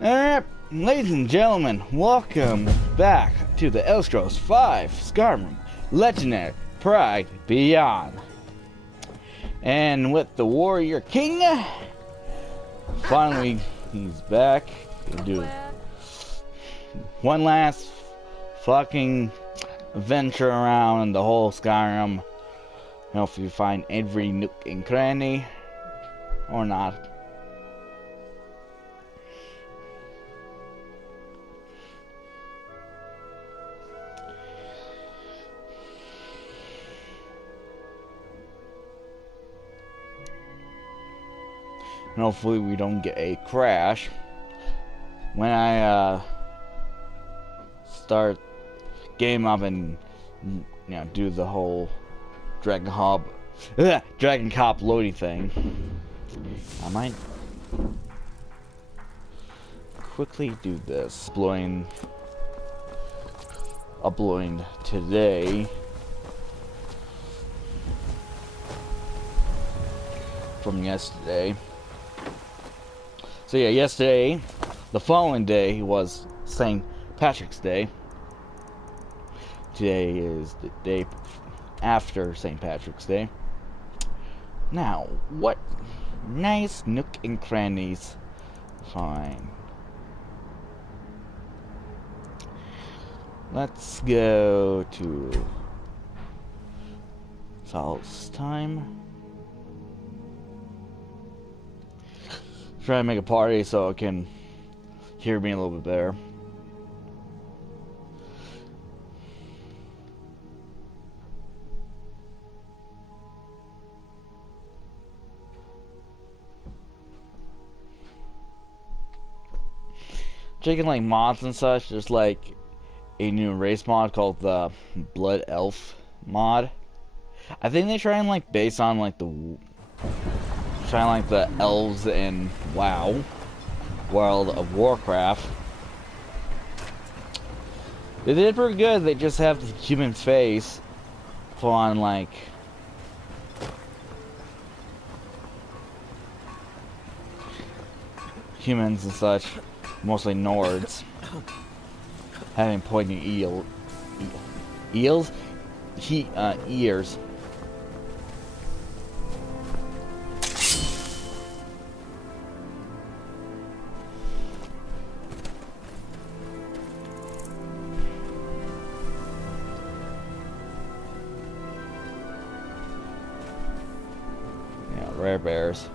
Ladies and gentlemen, welcome back to the Elder Scrolls 5 Skyrim Legendary Pride Beyond. And with the Warrior King, finally he's back. He'll do one last fucking adventure around the whole Skyrim. Hopefully you find every nook and cranny, or not. And hopefully we don't get a crash when I start game up and do the whole Dragoncop loading thing. I might quickly do this, uploading today from yesterday. So yeah, yesterday, the following day was St. Patrick's Day. Today is the day after St. Patrick's Day. Now, what nice nook and crannies find? Let's go to Sal's time. Try to make a party so it can hear me a little bit better. Checking like mods and such, there's like a new race mod called the Blood Elf mod. I think they try and like base on like the elves in WoW, World of Warcraft. They did pretty good. They just have the human face on like humans and such, mostly Nords, having pointy ears. Rare bears.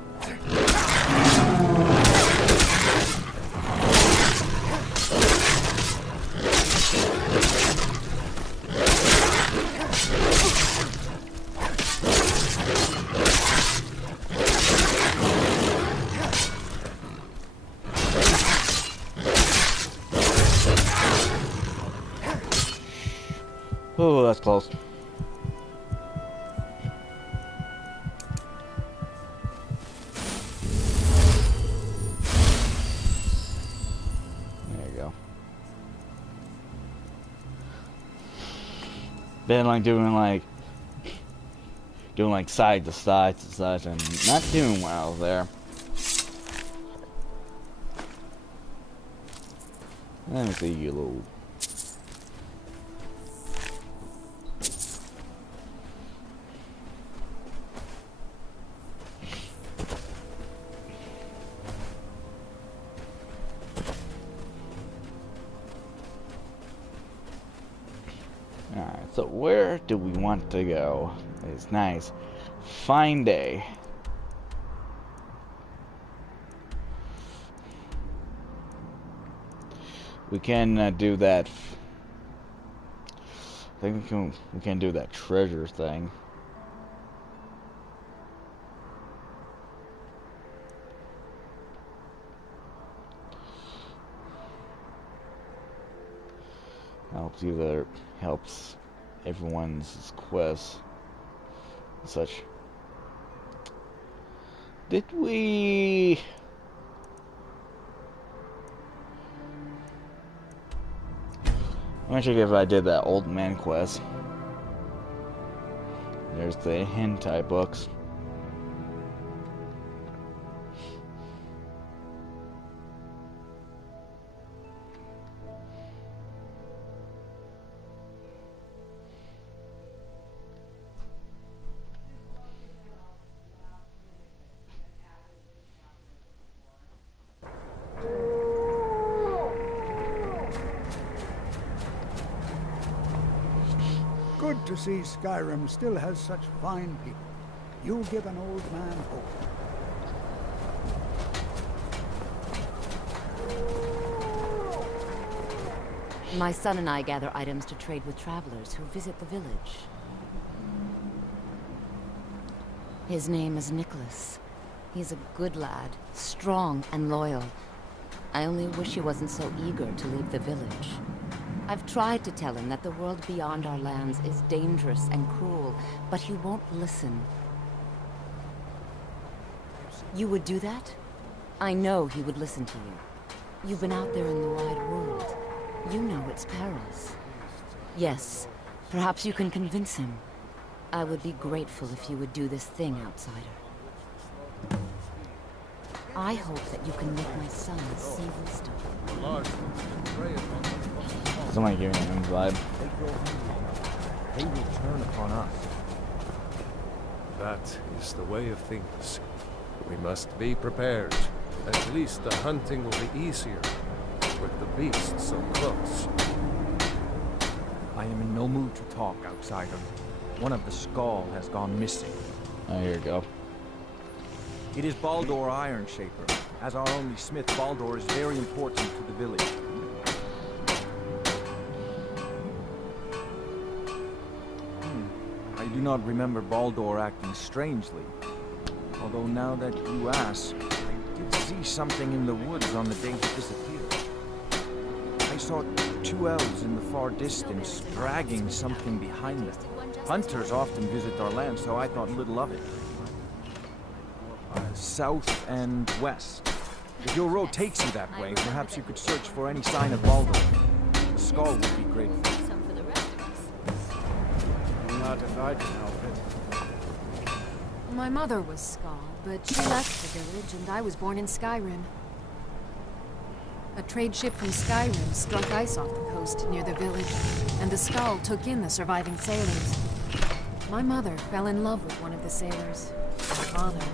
Oh, that's close. Been like doing side to side to such, and not doing well there. Let me see you little. Alright, so where do we want to go? It's nice. Find day. We can do that. I think we can do that treasure thing. Helps everyone's quest and such. Did we? I'm not sure if I did that old man quest. There's the hentai books. to see Skyrim still has such fine people. You give an old man hope. My son and I gather items to trade with travelers who visit the village. His name is Nicholas. He's a good lad, strong and loyal. I only wish he wasn't so eager to leave the village. I've tried to tell him that the world beyond our lands is dangerous and cruel, but he won't listen. You would do that? I know he would listen to you. You've been out there in the wide world. You know its perils. Yes, perhaps you can convince him. I would be grateful if you would do this thing, outsider. I hope that you can make my son see wisdom. Somebody giving him a vibe. They will turn upon us. That is the way of things. We must be prepared. At least the hunting will be easier, with the beasts so close. I am in no mood to talk, outsider. One of the Skull has gone missing. Oh, here we go. It is Baldur Ironshaper. As our only smith, Baldur is very important to the village. I do not remember Baldur acting strangely. Although now that you ask, I did see something in the woods on the day he disappeared. I saw two elves in the far distance dragging something behind them. Hunters often visit our land, so I thought little of it. South and west. If your road takes you that way, perhaps you could search for any sign of Baldur. The Skull would be grateful. Not if I can help it. My mother was Skull, but she left the village and I was born in Skyrim. A trade ship from Skyrim struck ice off the coast near the village, and the Skull took in the surviving sailors. My mother fell in love with one of the sailors, my father,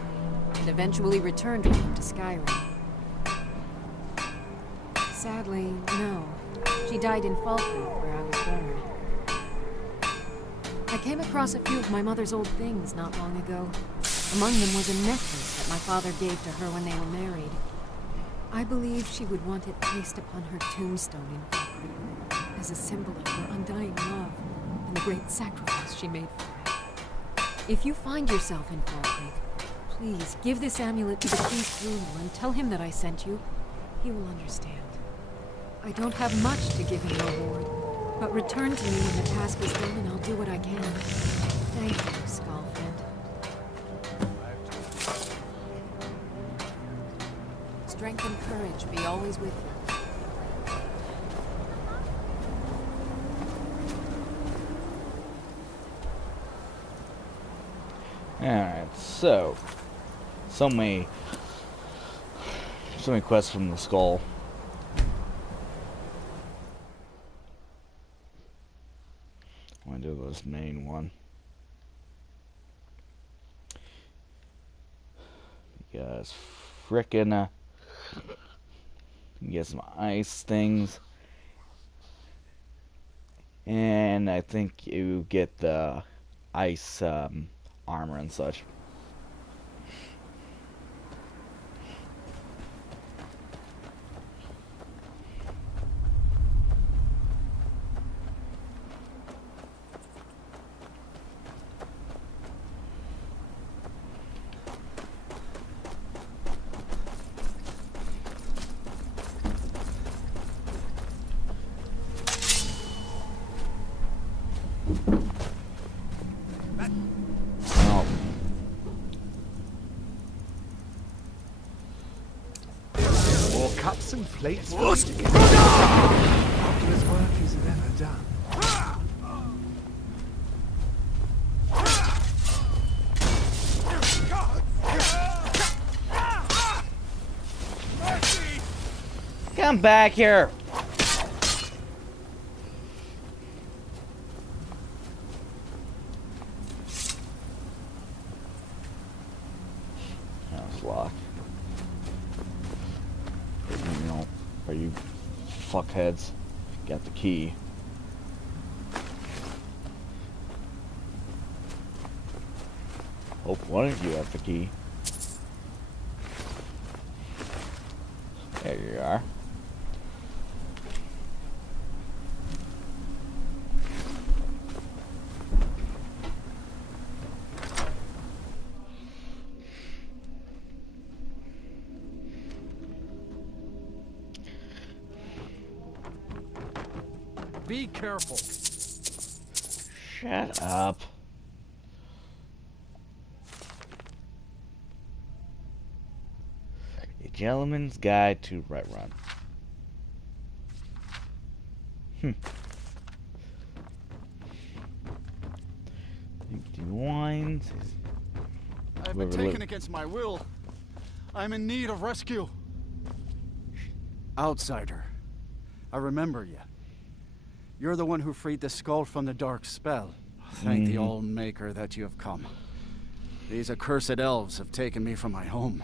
and eventually returned with him to Skyrim. Sadly, no. She died in Falkreath, where I was born. I came across a few of my mother's old things not long ago. Among them was a necklace that my father gave to her when they were married. I believe she would want it placed upon her tombstone in Falkreath, as a symbol of her undying love and the great sacrifice she made for it. If you find yourself in Falkreath, please give this amulet to the priest Rune and tell him that I sent you. He will understand. I don't have much to give in reward, but return to me when the task is done and I'll do what I can. Thank you, Skull friend. Strength and courage be always with you. Alright, so many quests from the Skull. I want to do this main one. Because frickin' you get some ice things, and I think you get the ice armor and such. Cups and plates after his work is never done. Come back here. That was locked. Are you fuckheads? Got the key. Hope one of you have the key. There you are. Be careful. Shut up. A Gentleman's Guide to Red Run. Empty wines. I've been taken against my will. I'm in need of rescue. Outsider, I remember you. You're the one who freed the skull from the dark spell. Thank the All-Maker that you have come. These accursed elves have taken me from my home.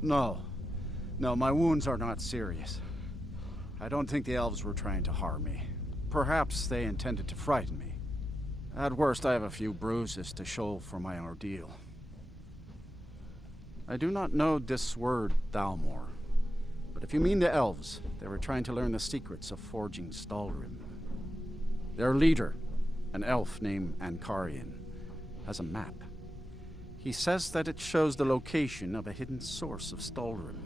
No, my wounds are not serious. I don't think the elves were trying to harm me. Perhaps they intended to frighten me. At worst, I have a few bruises to show for my ordeal. I do not know this word, Thalmor, but if you mean the elves, they were trying to learn the secrets of forging Stalgrim. Their leader, an elf named Ankarian, has a map. He says that it shows the location of a hidden source of Stalgrim.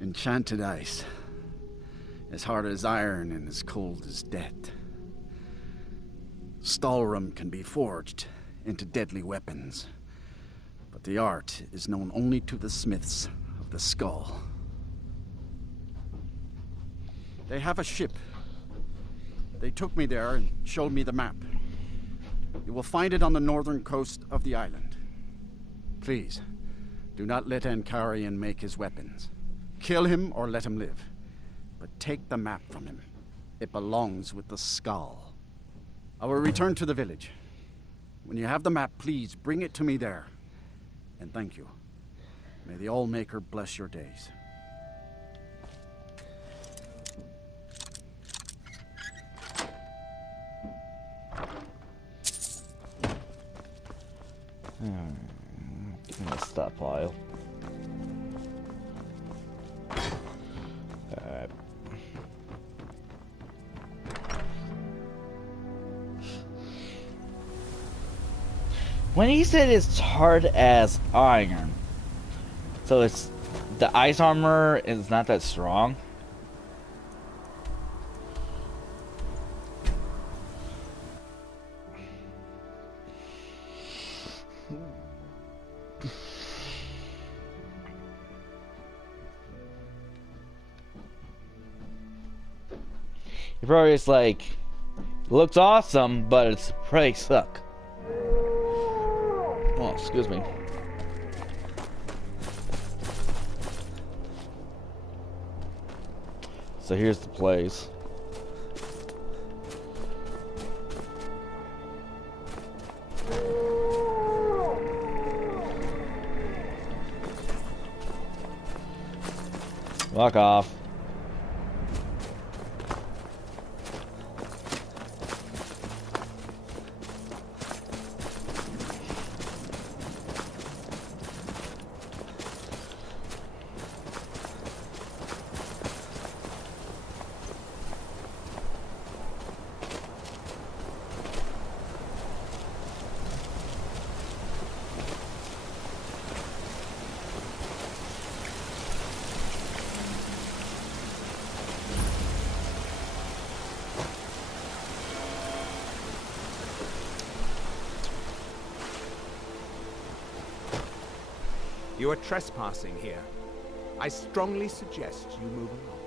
Enchanted ice, as hard as iron and as cold as death. Stalgrim can be forged into deadly weapons, but the art is known only to the smiths of the skull. They have a ship. They took me there and showed me the map. You will find it on the northern coast of the island. Please, do not let Ankarian make his weapons. Kill him or let him live, but take the map from him. It belongs with the skull. I will return to the village. When you have the map, please bring it to me there. And thank you. May the All-Maker bless your days. In the stockpile. When he said it's hard as iron, so it's the ice armor is not that strong. You're probably just like, looks awesome, but it's pretty suck. Oh, excuse me. So here's the place. Walk off. You are trespassing here. I strongly suggest you move along.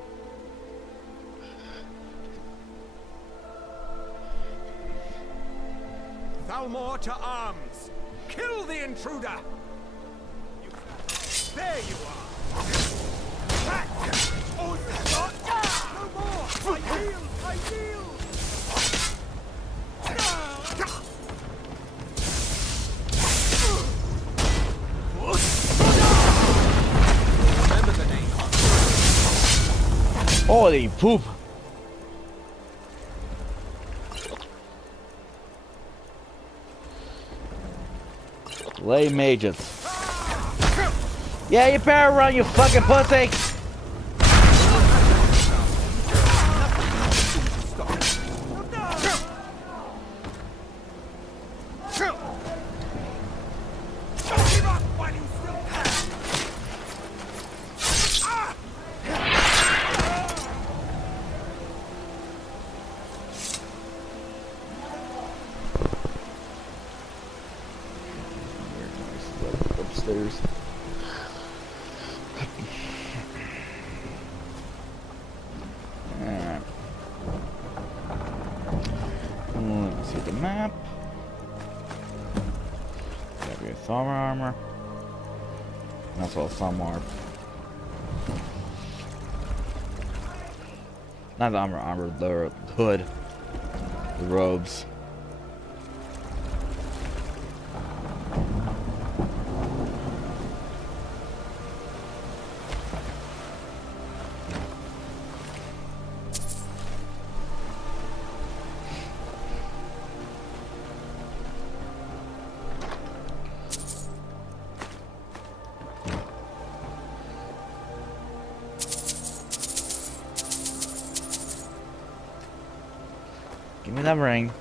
Thalmor to arms! Kill the intruder! There you are! Oh, no more! I yield! I yield! Remember the name. Holy poop! Lay mages. Yeah, you better run, you fucking pussy! Upstairs. Alright. Let's see the map. Gotta be a summer armor. That's all some are. Not the armor, the hood. The robes. Give me that ring.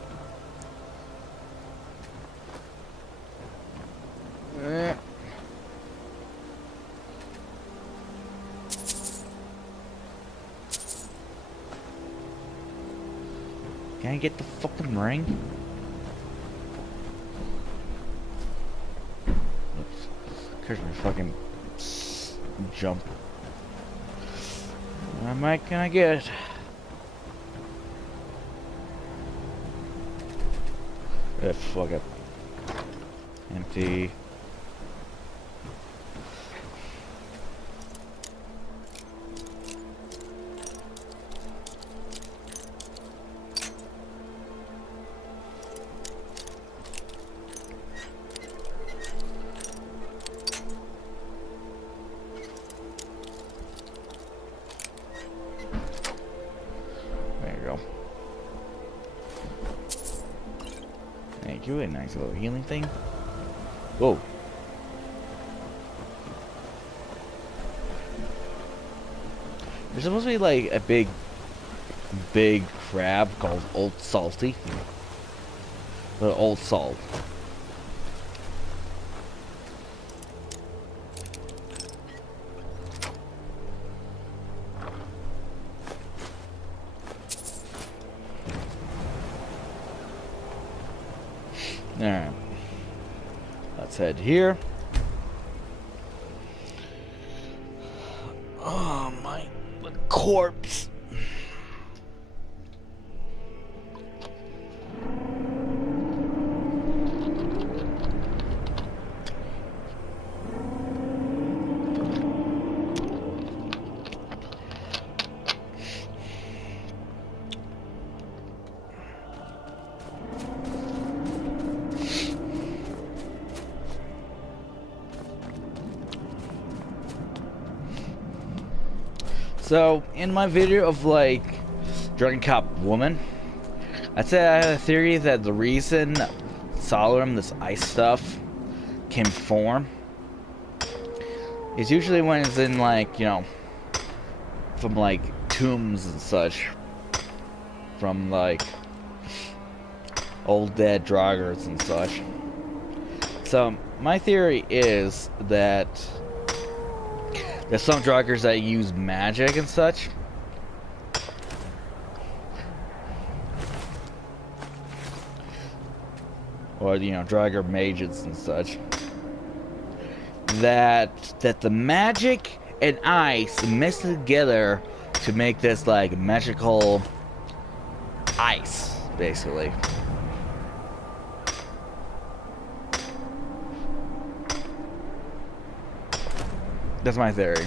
Can I get the fucking ring? Oops. Curse me fucking jump. What mic can I get? Fuck it. Empty. There you go. Thank you, a nice little healing thing. Whoa. There's supposed to be like a big crab called Old Salty. The Old Salt. Alright. Let's head here. Oh my, the corpse. So, in my video of like Dragoncop woman, I said I had a theory that the reason Solomon, this ice stuff, can form is usually when it's in like, you know, from like tombs and such, from like old dead draugrs and such. So, my theory is that there's some draugrs that use magic and such. Or, you know, draugr mages and such. That the magic and ice mix together to make this like magical ice, basically. That's my theory.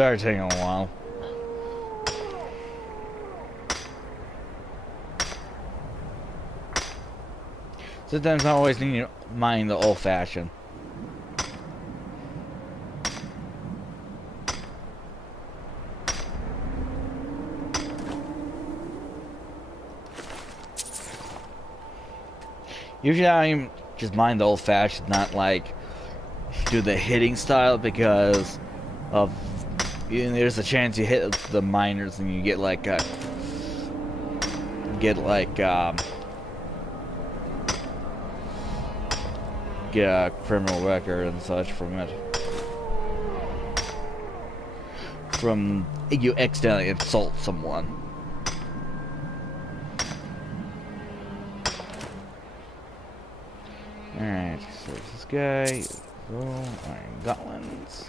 Started taking a while. Sometimes I always need to mind the old-fashioned. Usually I just mind the old-fashioned, not like do the hitting style, because of there's a chance you hit the miners and you get like a get a criminal record and such from it. From you accidentally insult someone. Alright, so this guy. Oh, Iron Gauntlets.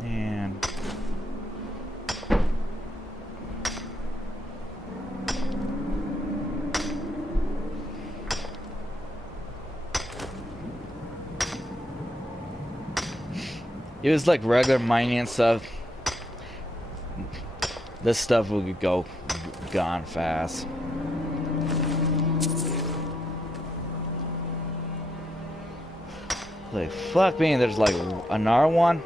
And it was like regular mining and stuff. This stuff will go gone fast. Like fuck me, there's like another one.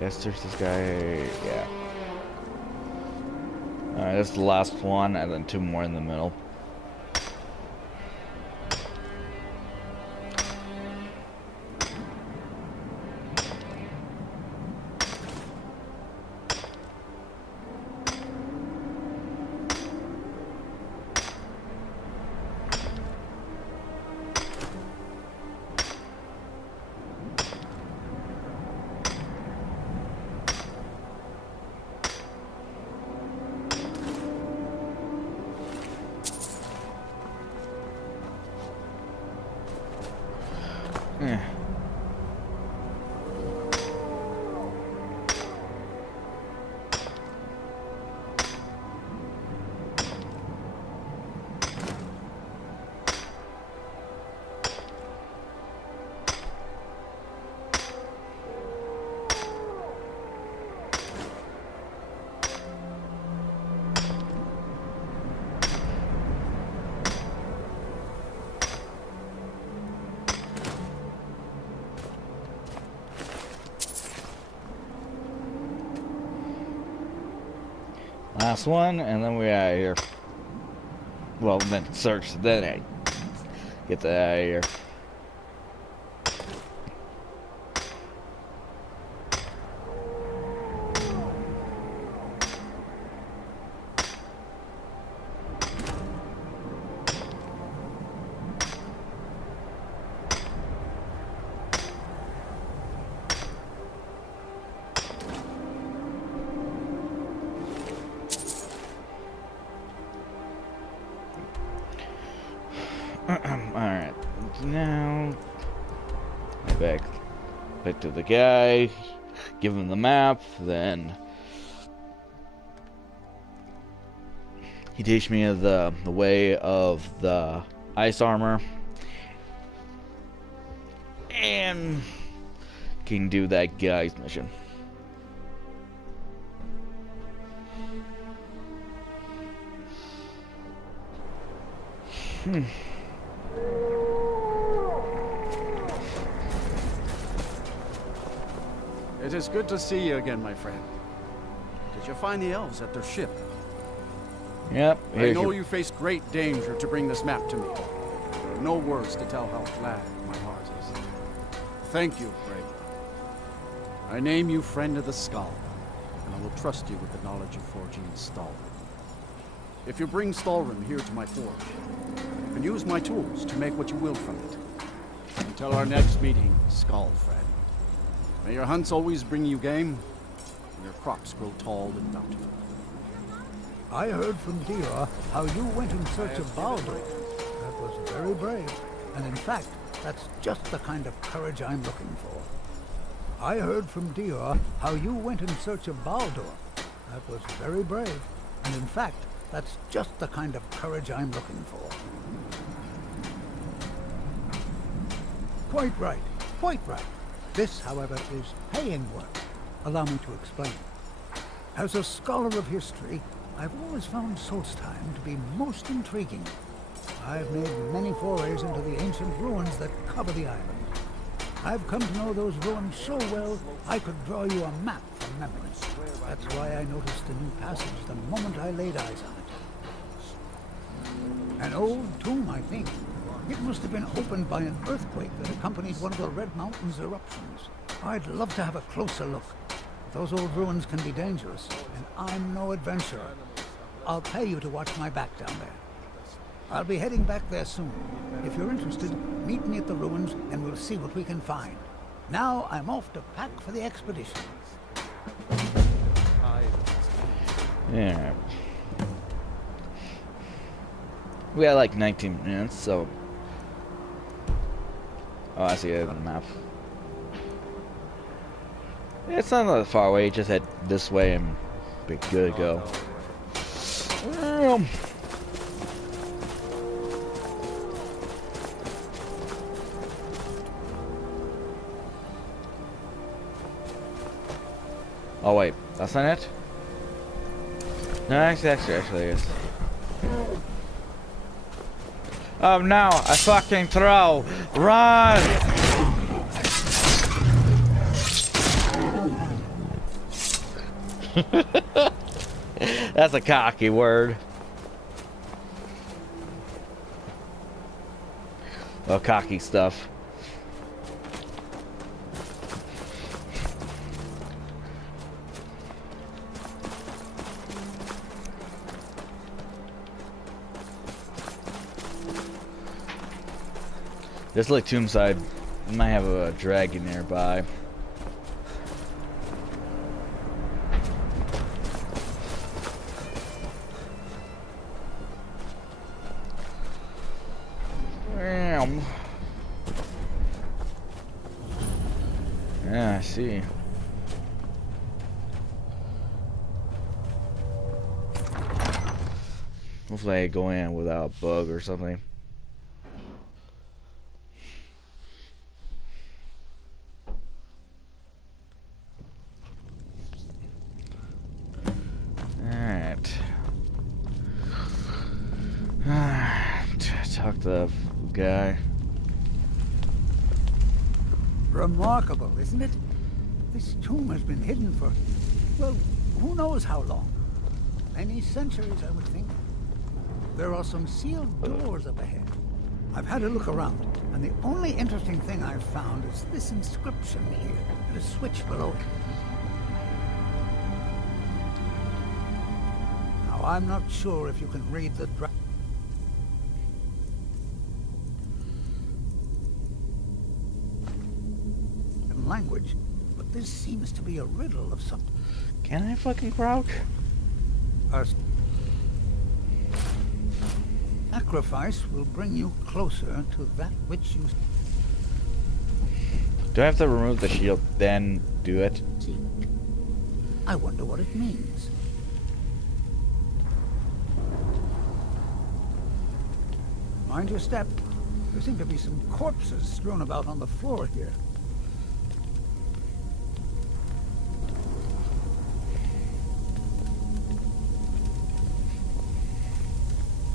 Yes, there's this guy, yeah. Alright, that's the last one, and then two more in the middle. Yeah. Last one, and then we're out of here. Well, then search, then I get that out of here. Alright, now back to the guy, give him the map, then he teach me the way of the ice armor, and can do that guy's mission. It is good to see you again, my friend. Did you find the elves at their ship? Yep. I know you faced great danger to bring this map to me. There are no words to tell how glad my heart is. Thank you, brave. I name you Friend of the Skull, and I will trust you with the knowledge of forging Stalrim. If you bring Stalrim here to my forge, and use my tools to make what you will from it. Until our next meeting, Skull friend. May your hunts always bring you game, and your crops grow tall and bountiful. I heard from Dira how you went in search of Baldur. That was very brave, and in fact, that's just the kind of courage I'm looking for. I heard from Dira how you went in search of Baldur. That was very brave, and in fact, that's just the kind of courage I'm looking for. Quite right, quite right. This, however, is paying work. Allow me to explain. As a scholar of history, I've always found Solstheim to be most intriguing. I've made many forays into the ancient ruins that cover the island. I've come to know those ruins so well, I could draw you a map from memory. That's why I noticed the new passage the moment I laid eyes on it. An old tomb, I think. It must have been opened by an earthquake that accompanied one of the Red Mountain's eruptions. I'd love to have a closer look. Those old ruins can be dangerous, and I'm no adventurer. I'll pay you to watch my back down there. I'll be heading back there soon. If you're interested, meet me at the ruins and we'll see what we can find. Now I'm off to pack for the expedition. Yeah. We had like 19 minutes, so... Oh, I see it on the map. It's not that far away, just head this way and be good to go. Oh wait, that's not it? No, actually, I guess. Oh no, a fucking throw! Run! That's a cocky word. Well, cocky stuff. This like tombside might have a dragon nearby. Damn. Yeah, I see. Hopefully I go in without a bug or something. Talk to the guy. Remarkable, isn't it? This tomb has been hidden for, well, who knows how long. Many centuries, I would think. There are some sealed doors up ahead. I've had a look around, and the only interesting thing I've found is this inscription here, and a switch below it. Now, I'm not sure if you can read the language, but this seems to be a riddle of something. Can I fucking crouch? A sacrifice will bring you closer to that which you Do I have to remove the shield, then do it? seek. I wonder what it means. Mind your step. There seem to be some corpses strewn about on the floor here.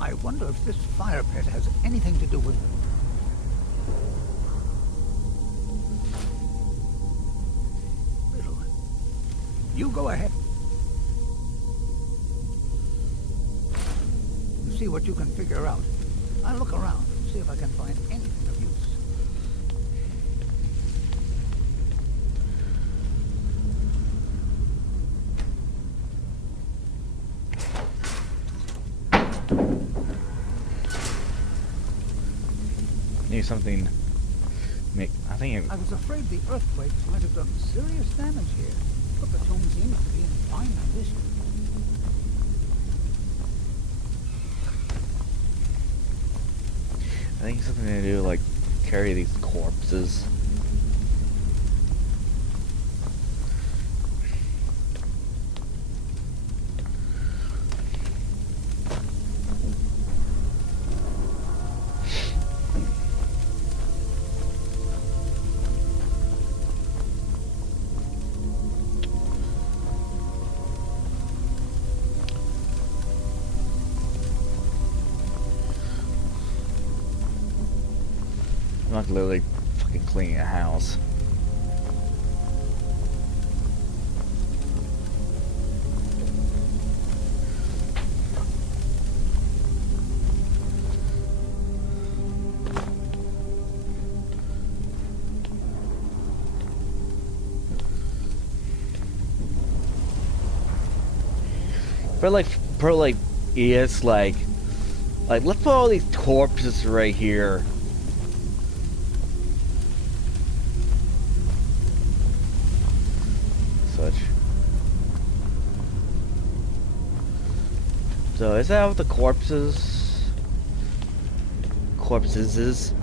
I wonder if this fire pit has anything to do with... Riddle. You go ahead. You see what you can figure out. I'll look around and see if I can find anything of use. Need something. I think. I was afraid the earthquakes might have done serious damage here, but the tomb seems to be in fine condition. I think something to do like carry these corpses. I'm not literally fucking cleaning a house. But like, it's like let's put all these corpses right here. So is that what the corpses is?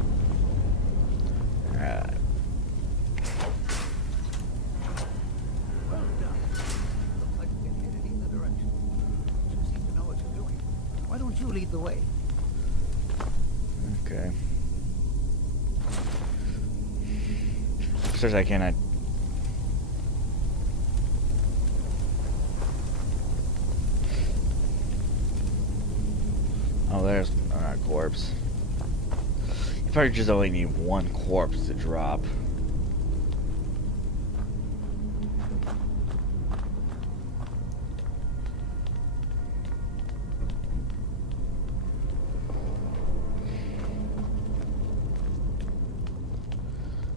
Alright. Well done. Looks like you can hit it either direction. You seem to know what you're doing. Why don't you lead the way? Okay. Upstairs I cannot. Oh, there's a corpse. You probably just only need one corpse to drop.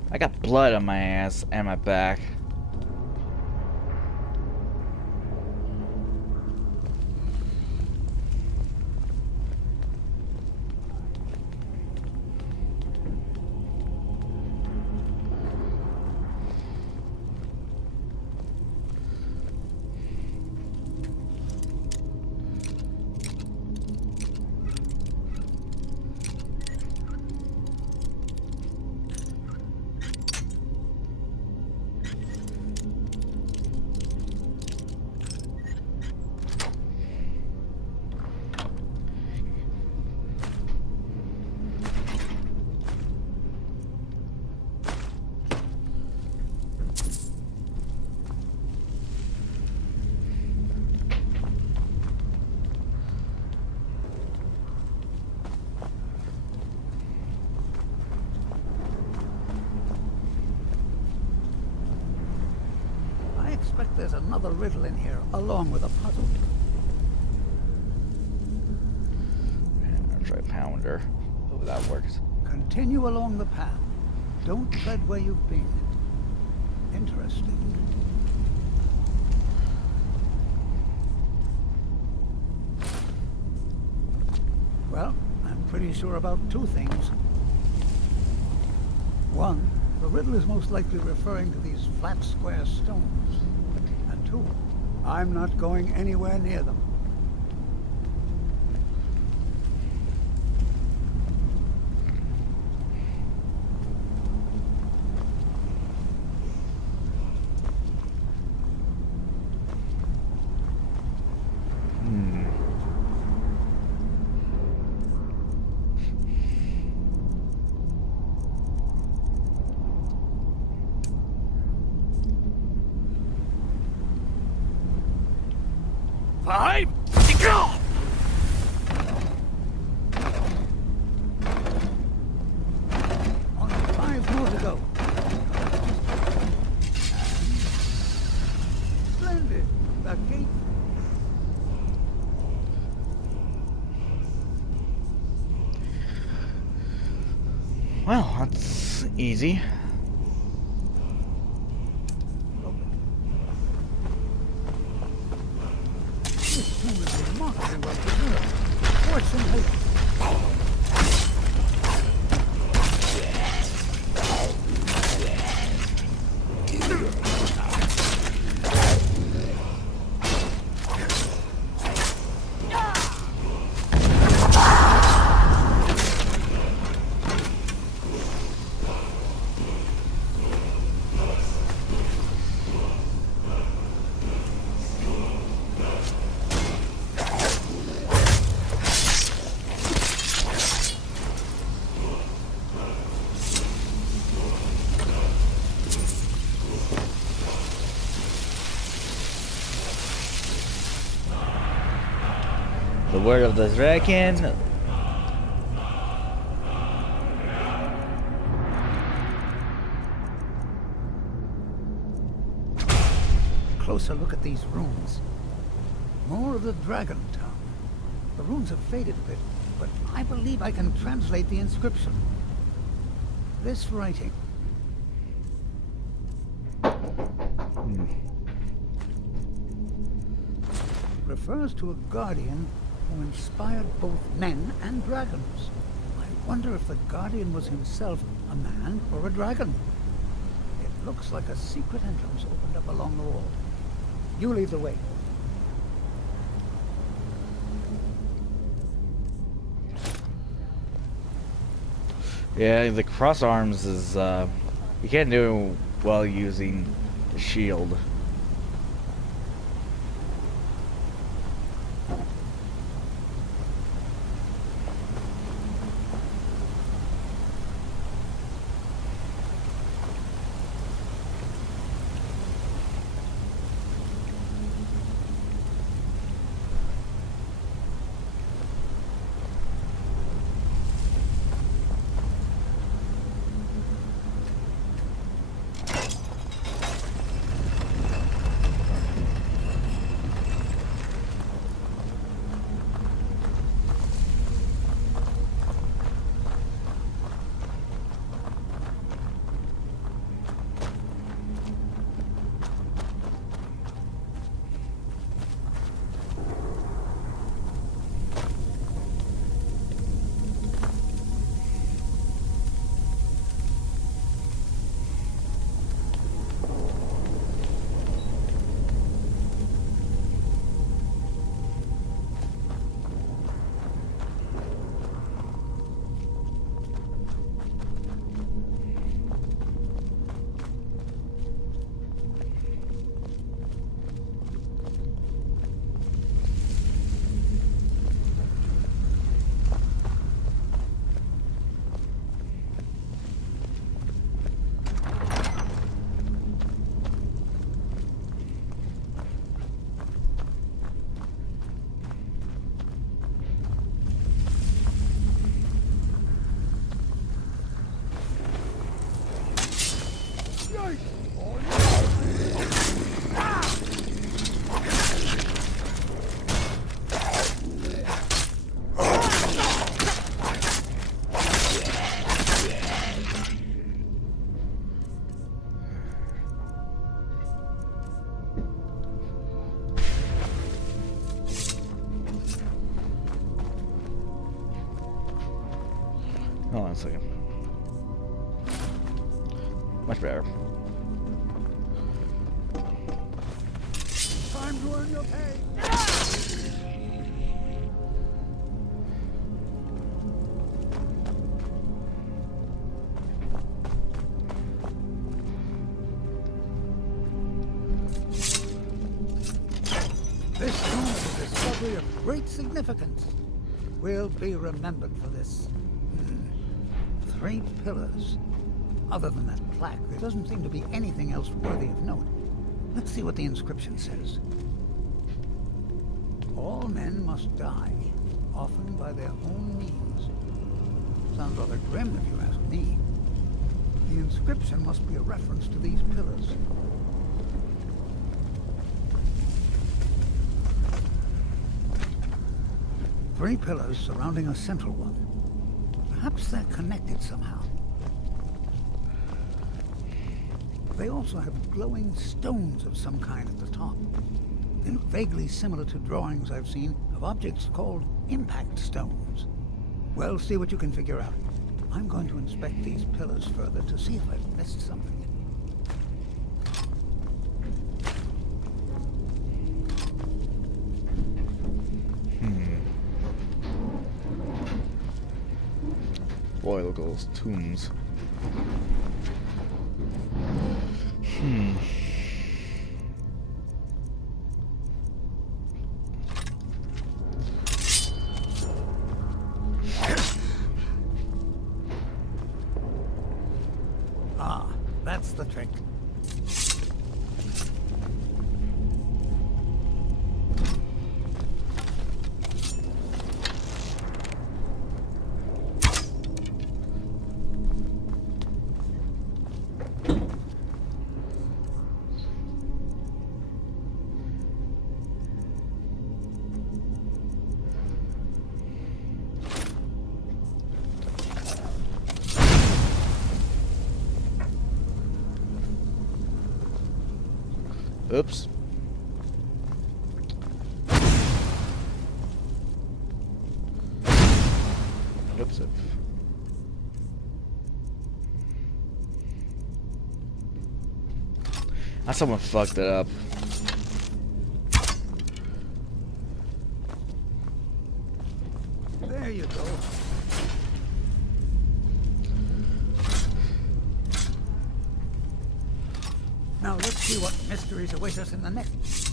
I got blood on my ass and my back. I expect there's another riddle in here, along with a puzzle. I'm gonna try Pounder. Hope that works. Continue along the path. Don't tread where you've been. Interesting. Well, I'm pretty sure about two things. One, the riddle is most likely referring to these flat, square stones. And two, I'm not going anywhere near them. Five! Only 5 more to go. Splendid. The gate. Well, that's easy. This tomb is remarkably well preserved. Fortune has... word of the dragon. Closer look at these runes. More of the dragon tongue. The runes have faded a bit, but I believe I can translate the inscription. This writing. Refers to a guardian who inspired both men and dragons. I wonder if the guardian was himself a man or a dragon. It looks like a secret entrance opened up along the wall. You lead the way. Yeah, the cross arms is, you can't do well using the shield. Hold on a second. Much better. Time to earn your pay. This stone is a discovery of great significance. We'll be remembered for this. 3 pillars. Other than that plaque, there doesn't seem to be anything else worthy of note. Let's see what the inscription says. All men must die, often by their own means. Sounds rather grim if you ask me. The inscription must be a reference to these pillars. Three pillars surrounding a central one. Perhaps they're connected somehow. They also have glowing stones of some kind at the top. They look vaguely similar to drawings I've seen of objects called impact stones. Well, see what you can figure out. I'm going to inspect these pillars further to see if I've missed something. Boy, look at those tombs. Ah, that's the trick. Oops. Oops. Someone fucked it up. There you go. Now let's see what mysteries await us in the next.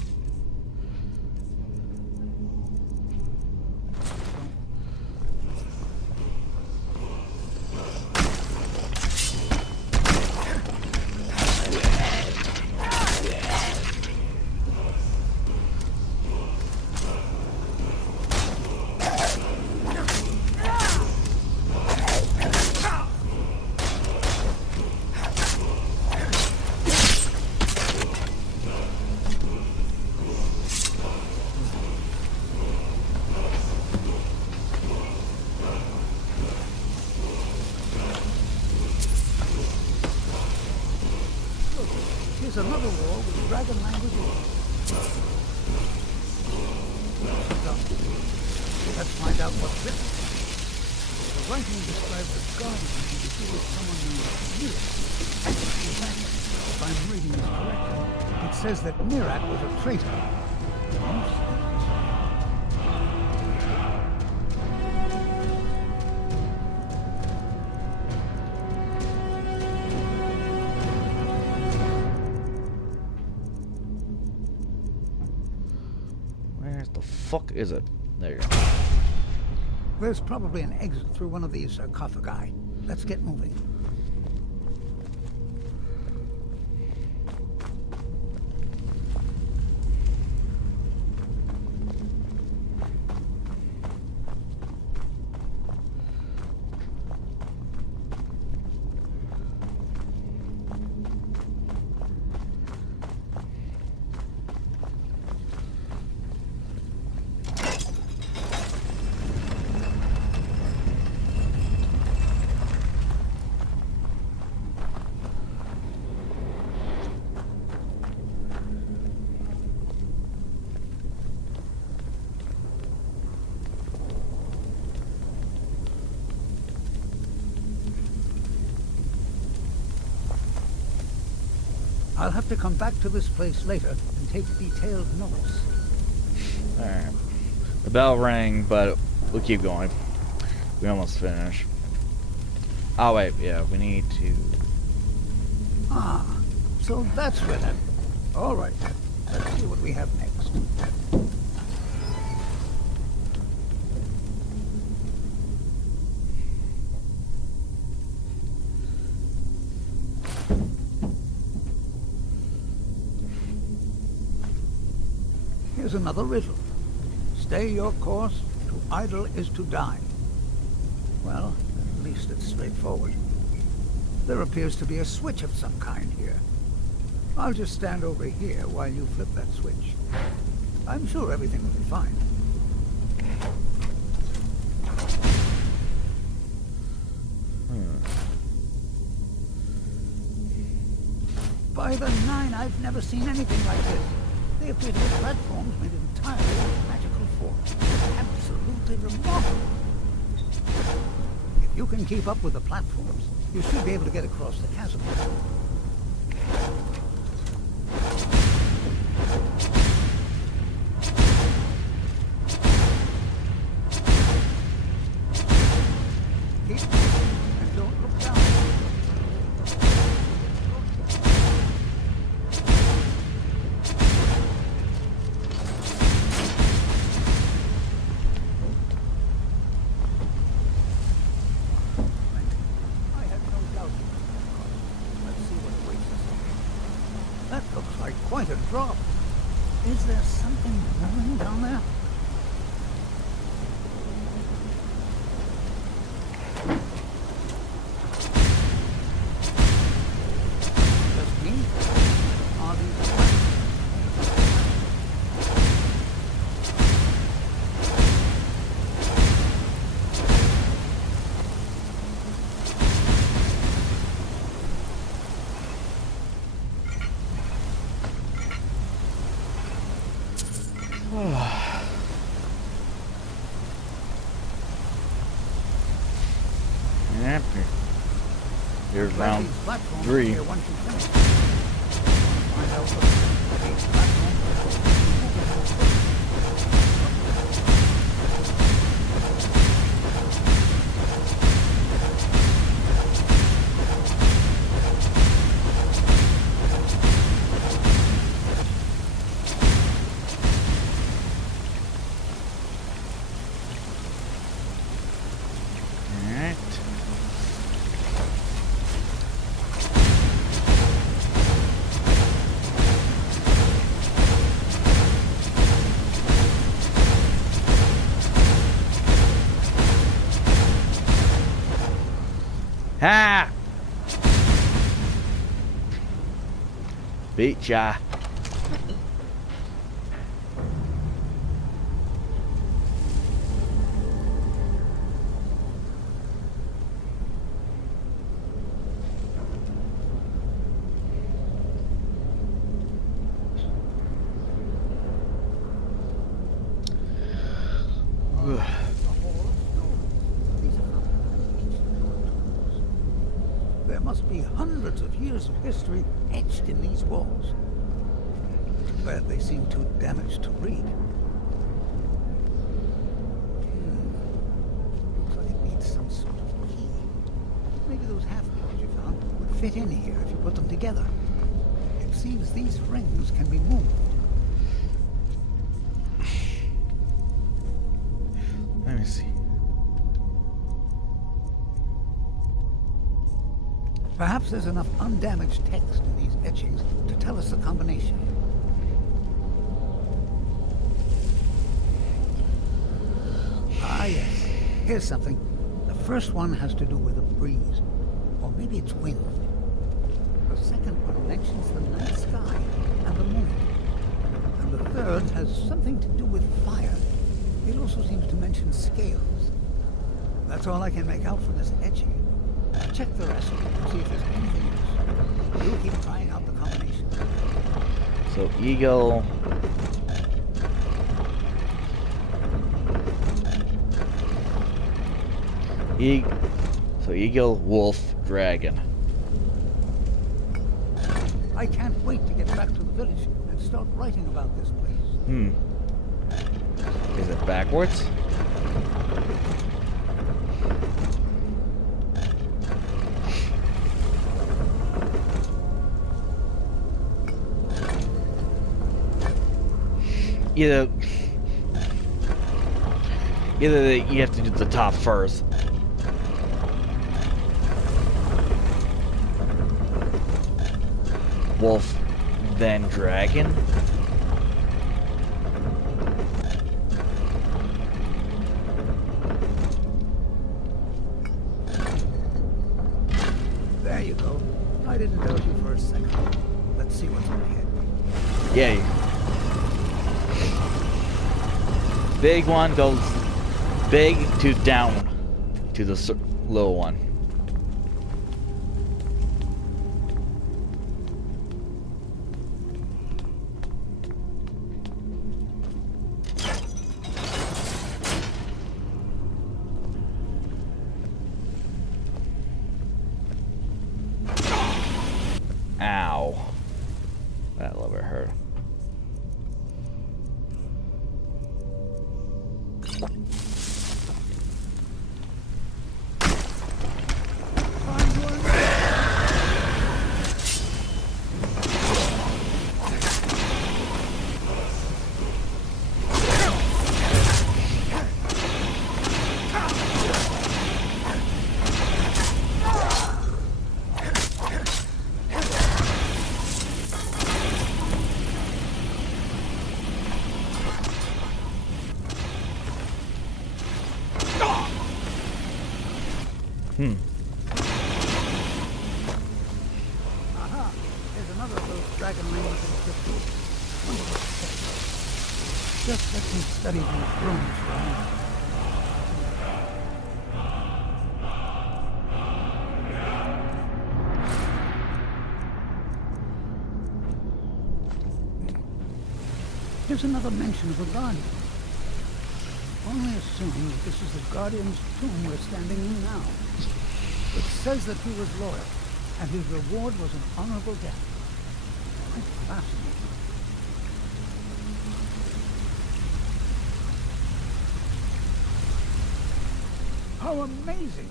Here's another wall with dragon language. Let's find out what's written. The writing describes a guardian who defeated someone named Mirat. In fact, if I'm reading this correctly, it says that Mirat was a traitor. Most interesting. Where the fuck is it? There you go. There's probably an exit through one of these sarcophagi. Let's get moving. I'll have to come back to this place later and take detailed notes. Alright. The bell rang, but we'll keep going. We almost finished. Oh wait, yeah, we need to... Ah, so that's where that... All right, let's see what we have next. Here's another riddle. Stay your course, to idle is to die. Well, at least it's straightforward. There appears to be a switch of some kind here. I'll just stand over here while you flip that switch. I'm sure everything will be fine. By the nine, I've never seen anything like this. They appear to be platforms made entirely of magical force. Absolutely remarkable. If you can keep up with the platforms, you should be able to get across the chasm. Keep and don't look down. That looks like quite a drop. Is there something moving down there? Just me? Are these... Here's Grab round these platforms 3. here once you finish. Find out what these platforms Alright. Ha! Beat ya. There must be hundreds of years of history etched in these walls. But they seem too damaged to read. Looks like it needs some sort of key. Maybe those half-keys you found would fit in here if you put them together. It seems these rings can be moved. Let me see. Perhaps there's enough undamaged text in these etchings to tell us the combination. Ah, yes. Here's something. The first one has to do with a breeze. Or maybe it's wind. The second one mentions the night sky and the moon. And the third has something to do with fire. It also seems to mention scales. That's all I can make out from this etching. Check the rest and see if there's anything else. You keep trying out the combination. So eagle. So eagle, wolf, dragon. I can't wait to get back to the village and start writing about this place. Is it backwards? Either you have to do the top first. Wolf, then dragon. There you go. I didn't doubt you for a second. Let's see what's ahead. Yeah. Big one goes big to down to the little one. Ow. That little bit hurt. Aha! There's another of those dragon rings in the crystal. Wonder what it says. Just let me study these runes for a minute. Here's another mention of a guardian. Only assume that this is the guardian's tomb we're standing in now. It says that he was loyal, and his reward was an honorable death. Quite fascinating. How amazing!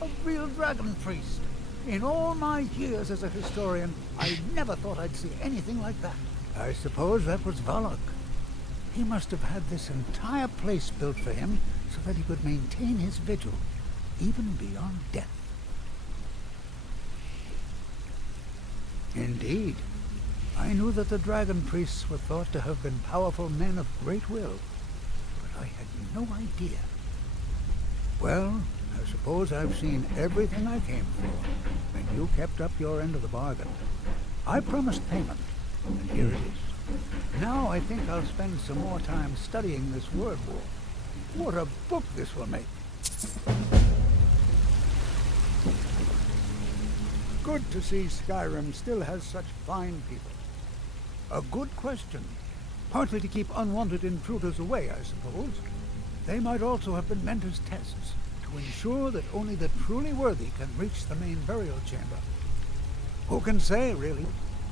A real dragon priest! In all my years as a historian, I never thought I'd see anything like that. I suppose that was Valak. He must have had this entire place built for him so that he could maintain his vigil, even beyond death. Indeed. I knew that the dragon priests were thought to have been powerful men of great will, but I had no idea. Well, I suppose I've seen everything I came for, and you kept up your end of the bargain. I promised payment, and here it is. Now I think I'll spend some more time studying this word war. What a book this will make! Good to see Skyrim still has such fine people. A good question. Partly to keep unwanted intruders away, I suppose. They might also have been meant as tests, to ensure that only the truly worthy can reach the main burial chamber. Who can say, really?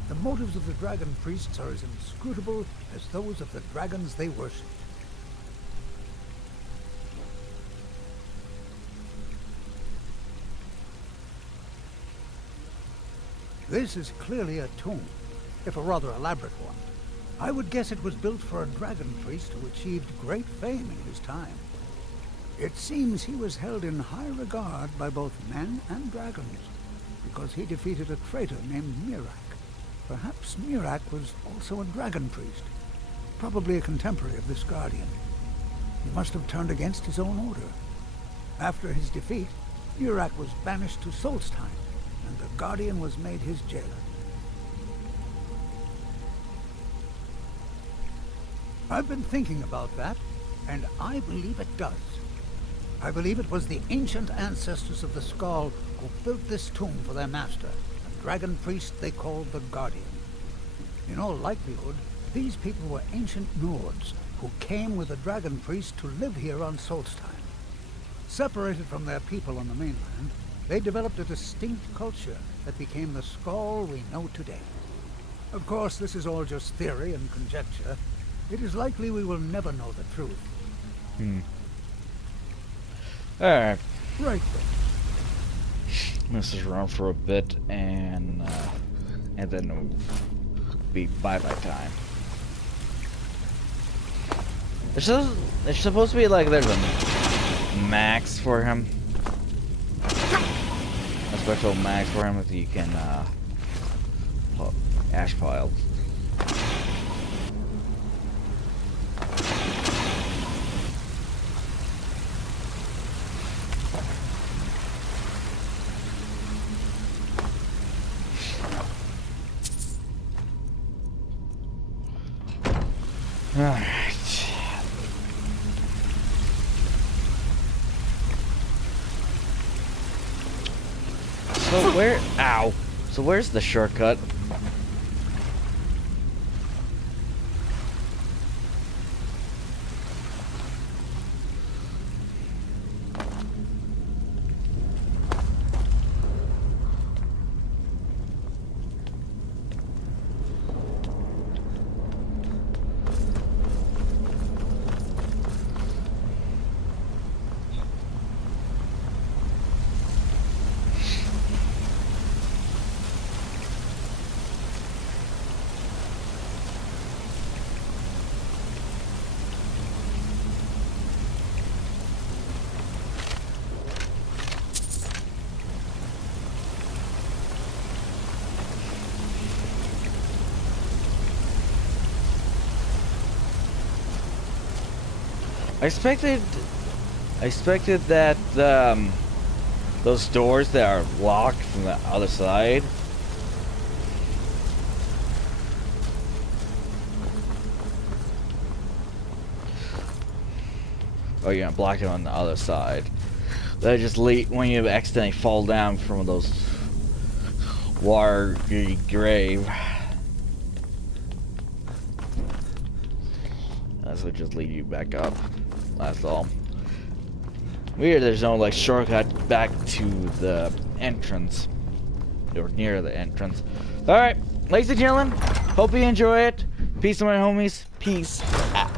The motives of the dragon priests are as inscrutable as those of the dragons they worship. This is clearly a tomb, if a rather elaborate one. I would guess it was built for a dragon priest who achieved great fame in his time. It seems he was held in high regard by both men and dragons, because he defeated a traitor named Mirak. Perhaps Mirak was also a dragon priest, probably a contemporary of this guardian. He must have turned against his own order. After his defeat, Mirak was banished to Solstheim, and the guardian was made his jailer. I've been thinking about that, and I believe it does. I believe it was the ancient ancestors of the Skull who built this tomb for their master, a dragon priest they called the Guardian. In all likelihood, these people were ancient Nords who came with a dragon priest to live here on Solstheim. Separated from their people on the mainland, they developed a distinct culture that became the Skull we know today. Of course, this is all just theory and conjecture. It is likely we will never know the truth. Alright. Right then. This is around for a bit, and then it'll be bye-bye time. There's supposed to be like there's a max for him. A special max for him that you can ash pile. Alright. So where... Ow! So where's the shortcut? I expected that those doors that are locked from the other side. Oh, you're gonna block it on the other side. That just lead when you accidentally fall down from those watery grave. That's what just lead you back up. That's all. Weird, there's no like shortcut back to the entrance. or near the entrance. Alright, ladies and gentlemen, hope you enjoy it. Peace to my homies. Peace out.